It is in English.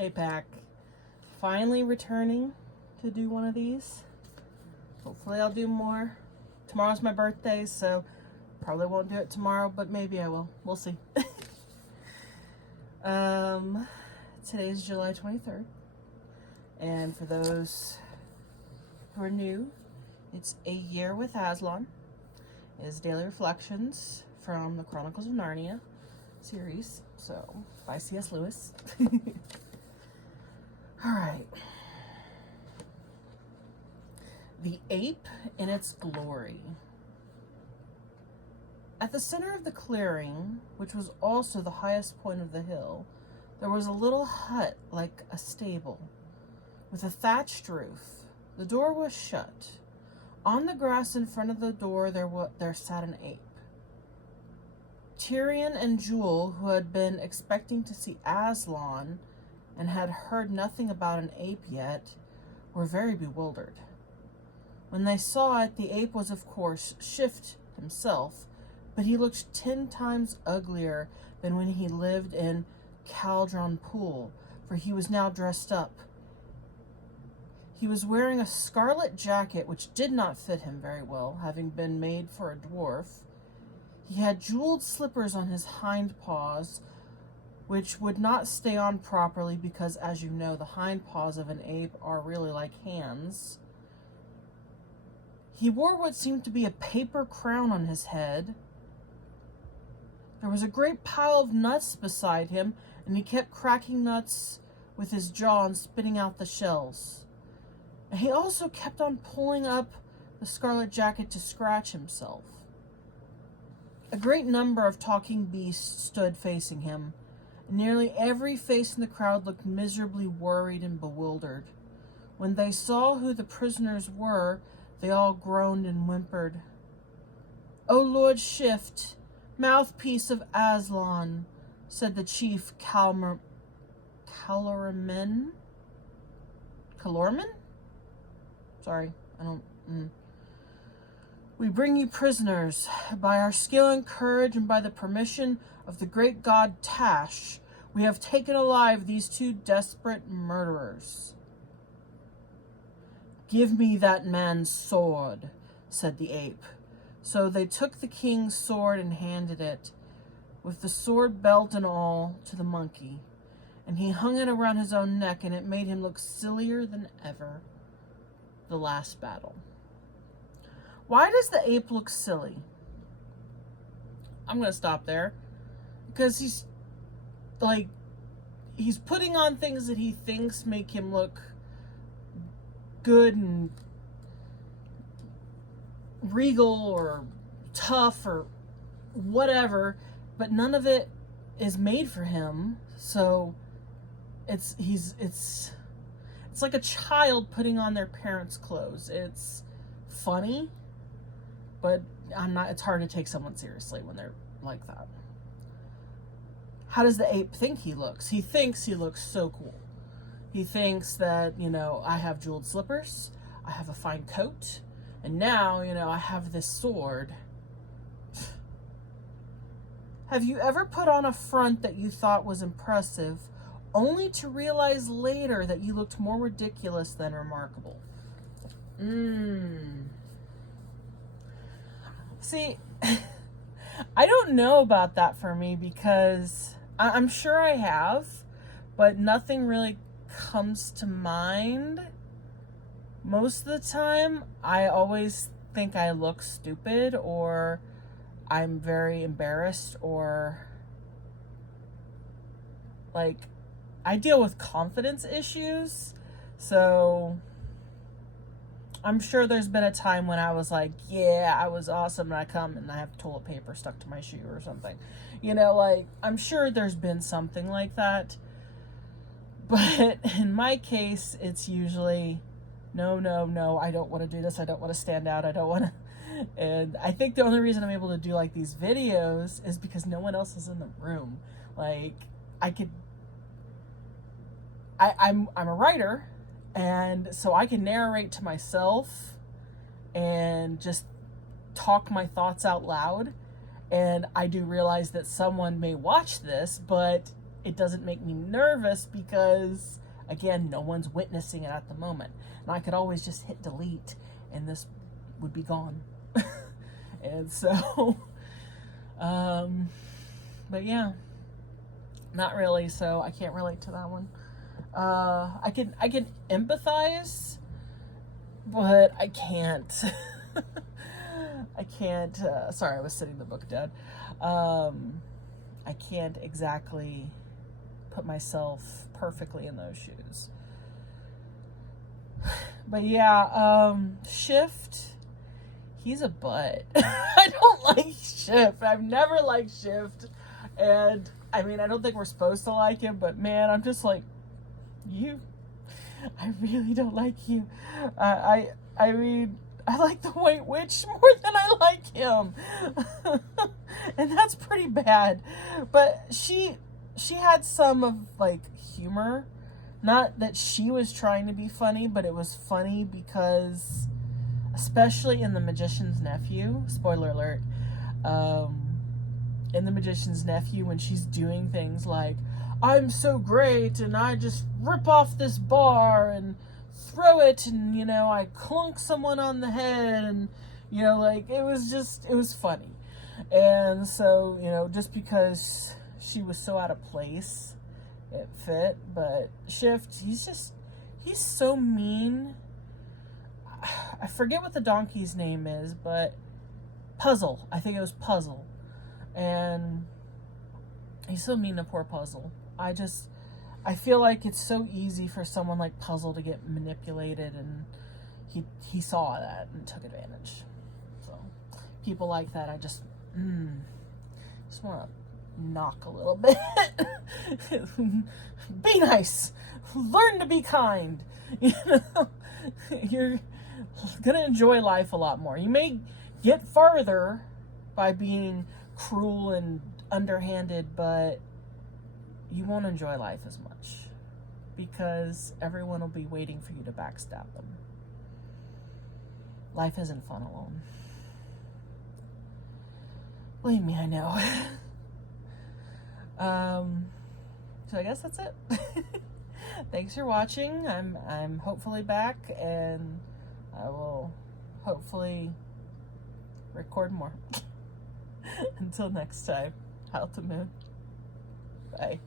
Hey, Pack. Finally returning to do one of these. Hopefully I'll do more. Tomorrow's my birthday, so probably won't do it tomorrow, but maybe I will. We'll see. Today's July 23rd. And for those who are new, it's A Year with Aslan. It is daily reflections from the Chronicles of Narnia series. So, by C.S. Lewis. Alright. The Ape in its Glory. At the center of the clearing, which was also the highest point of the hill, there was a little hut like a stable, with a thatched roof. The door was shut. On the grass in front of the door there sat an ape. Tyrion and Jewel, who had been expecting to see Aslan and had heard nothing about an ape yet, were very bewildered. When they saw it, the ape was, of course, Shift himself, but he looked 10 times uglier than when he lived in Caldron Pool, for he was now dressed up. He was wearing a scarlet jacket which did not fit him very well, having been made for a dwarf. He had jeweled slippers on his hind paws, which would not stay on properly because, as you know, the hind paws of an ape are really like hands. He wore what seemed to be a paper crown on his head. There was a great pile of nuts beside him, and he kept cracking nuts with his jaw and spitting out the shells. And he also kept on pulling up the scarlet jacket to scratch himself. A great number of talking beasts stood facing him. Nearly every face in the crowd looked miserably worried and bewildered. When they saw who the prisoners were, they all groaned and whimpered. "O Lord Shift, mouthpiece of Aslan," said the chief Calormen? Sorry, I don't... "We bring you prisoners. By our skill and courage and by the permission of the great god Tash, we have taken alive these 2 desperate murderers." "Give me that man's sword," said the ape. So they took the king's sword and handed it, with the sword belt and all, to the monkey. And he hung it around his own neck, and it made him look sillier than ever. The last battle. Why does the ape look silly? I'm going to stop there. Because he's putting on things that he thinks make him look good and regal or tough or whatever, but none of it is made for him. So it's like a child putting on their parents' clothes. It's funny, but it's hard to take someone seriously when they're like that. How does the ape think he looks? He thinks he looks so cool. He thinks that, I have jeweled slippers, I have a fine coat, and now, I have this sword. Have you ever put on a front that you thought was impressive, only to realize later that you looked more ridiculous than remarkable? See, I don't know about that for me, because I'm sure I have, but nothing really comes to mind. Most of the time, I always think I look stupid, or I'm very embarrassed, or I deal with confidence issues. So I'm sure there's been a time when I was like, yeah, I was awesome, and I come and I have toilet paper stuck to my shoe or something. I'm sure there's been something like that. But in my case, it's usually, no, I don't want to do this. I don't want to stand out. I don't want to. And I think the only reason I'm able to do these videos is because no one else is in the room. I'm a writer, and so I can narrate to myself and just talk my thoughts out loud. And I do realize that someone may watch this, but it doesn't make me nervous because, again, no one's witnessing it at the moment. And I could always just hit delete and this would be gone. And so, but yeah, not really. So I can't relate to that one. I can empathize, but I can't. I can't. Sorry, I was sitting the book dead. I can't exactly put myself perfectly in those shoes. But yeah, Shift, he's a butt. I don't like Shift. I've never liked Shift. And I mean, I don't think we're supposed to like him, but man, I'm just like, I really don't like you. I mean, I like the White Witch more than I like him. And that's pretty bad. But she had some of, like, humor. Not that she was trying to be funny, but it was funny because, especially in The Magician's Nephew, spoiler alert, in The Magician's Nephew, when she's doing things like, I'm so great, and I just rip off this bar and throw it, and, you know, I clunk someone on the head, and, you know, like, it was funny. And so, you know, just because she was so out of place, it fit. But Shift, he's so mean. I forget what the donkey's name is, but Puzzle. I think it was Puzzle. And he's so mean to poor Puzzle. I feel like it's so easy for someone like Puzzle to get manipulated, and he saw that and took advantage. So people like that, I just want to knock a little bit. Be nice. Learn to be kind. You know, you're gonna enjoy life a lot more. You may get farther by being cruel and underhanded, but you won't enjoy life as much because everyone will be waiting for you to backstab them. Life isn't fun alone. Believe me, I know. So I guess that's it. Thanks for watching. I'm hopefully back, and I will hopefully record more. Until next time, out the moon. Bye.